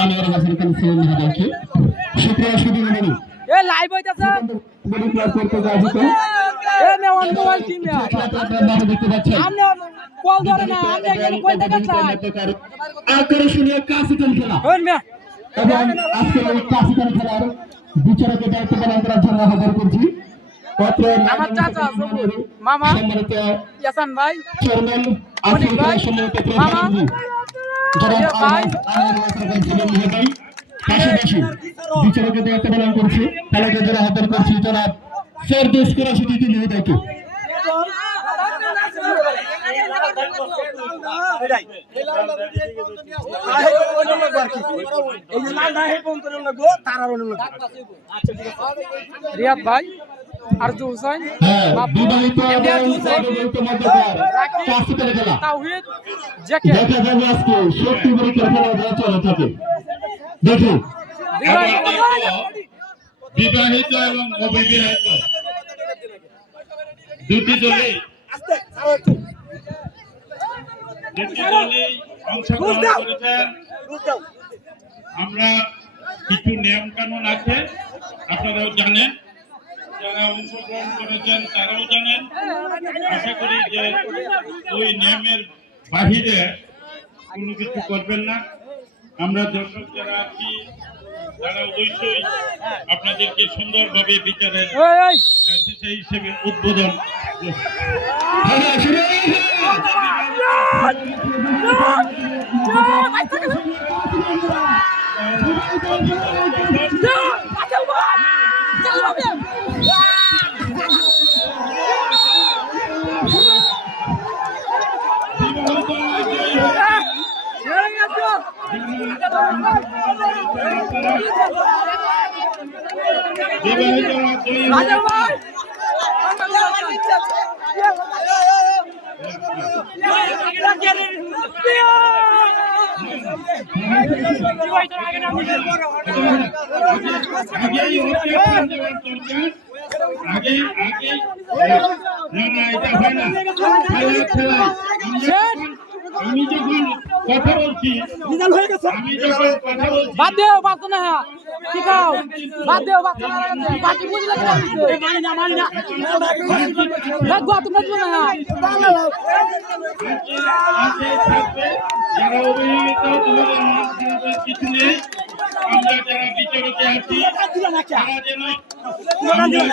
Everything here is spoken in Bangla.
আমার হাসান খান সেন হাজারকে শুক্রিয়া শুধু বলি এ লাইভ হইতাছে বডি ক্লাস করতে যাচ্ছি এ নে অন মোবাইল টিম না আপনারা দেখতে পাচ্ছেন আমরা কল ধরে না আমরা এখানে কই দেখা চাই আকর্ষণীয় কাসিটান খেলা হন মিয়া এবং আজকে এই কাসিটান খেলার বিচারকের দায়িত্ব পালন করার জন্য হাজার করছি পত্র আমার চাচা সবুজ মামা সম্মানিত ইয়াসান ভাই চেয়ারম্যান অনিক ভাই মামা ভাই পাশাপাশি বিচারকের দায়িত্ব পালন করছি তালাকে যারা হাজার করছি জনাব ফেরদৌস কুরাশি দিদি মহোদয়কে রিয়াদ ভাই আরজু হুসাইন বিবাহিত অবিবাহিত মধ্যকার কাসিটান খেলা তাওহীদ জেকে দেখা যাবে আজকে সত্যি পরীক্ষার খেলা চলে থাকে দেখুন বিবাহিত এবং অবিবাহিত দুটি দলেই অংশগ্রহণ করেছেন। আমরা কিছু নিয়ম কানুন আছে আপনারাও জানেন, যারা অংশগ্রহণ করেছেন তারাও জানেন। আশা করি যে ওই নিয়মের বাহিরে কোনো কিছু করবেন না। আমরা দর্শক যারা আছি তারা অবশ্যই আপনাদেরকে সুন্দরভাবে বিচারের সেই হিসেবে উদ্বোধন আমি যখন কথা বলছি বাদ দেও বাদ না কি খাও বাদ দেও বাদ না বাকি বুঝলে কি মানি না লাগো তুমি বুঝো না যারা অভিযোগ তোমাদের কিছু নেই। আমরা যারা বিচারকে আছি তারা যেন